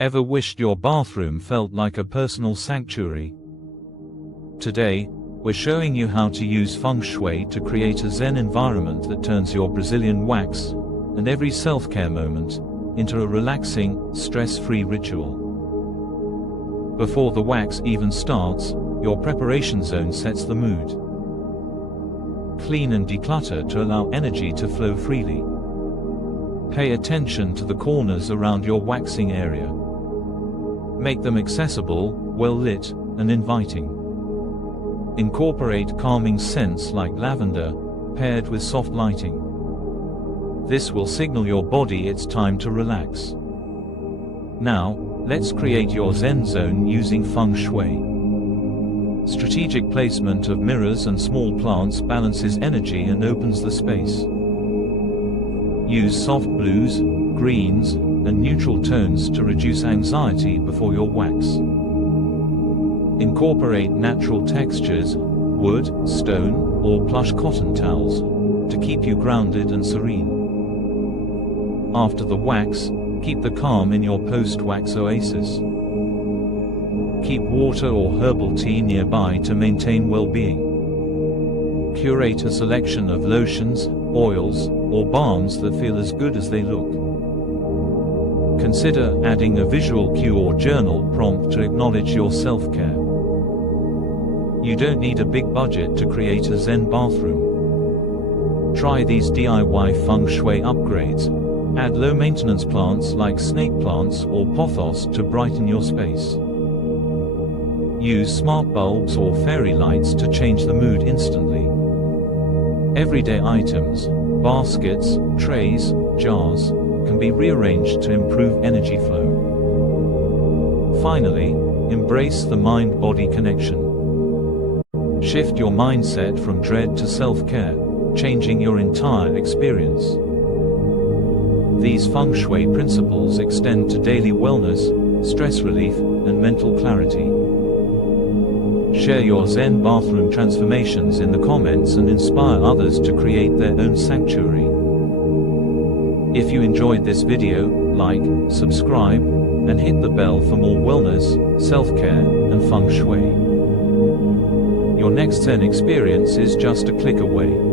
Ever wished your bathroom felt like a personal sanctuary? Today, we're showing you how to use Feng Shui to create a Zen environment that turns your Brazilian wax and every self-care moment into a relaxing, stress-free ritual. Before the wax even starts, your preparation zone sets the mood. Clean and declutter to allow energy to flow freely. Pay attention to the corners around your waxing area. Make them accessible, well-lit, and inviting. Incorporate calming scents like lavender, paired with soft lighting. This will signal your body it's time to relax. Now, let's create your Zen zone using Feng Shui. Strategic placement of mirrors and small plants balances energy and opens the space. Use soft blues, greens, and neutral tones to reduce anxiety before your wax. Incorporate natural textures, wood, stone, or plush cotton towels, to keep you grounded and serene. After the wax, keep the calm in your post-wax oasis. Keep water or herbal tea nearby to maintain well-being. Curate a selection of lotions, oils, or balms that feel as good as they look. Consider adding a visual cue or journal prompt to acknowledge your self-care. You don't need a big budget to create a Zen bathroom. Try these DIY Feng Shui upgrades. Add low-maintenance plants like snake plants or pothos to brighten your space. Use smart bulbs or fairy lights to change the mood instantly. Everyday items, baskets, trays, jars, can be rearranged to improve energy flow. Finally, embrace the mind-body connection. Shift your mindset from dread to self-care, changing your entire experience. These Feng Shui principles extend to daily wellness, stress relief, and mental clarity. Share your Zen bathroom transformations in the comments and inspire others to create their own sanctuary. If you enjoyed this video, like, subscribe, and hit the bell for more wellness, self-care, and Feng Shui. Your next Zen experience is just a click away.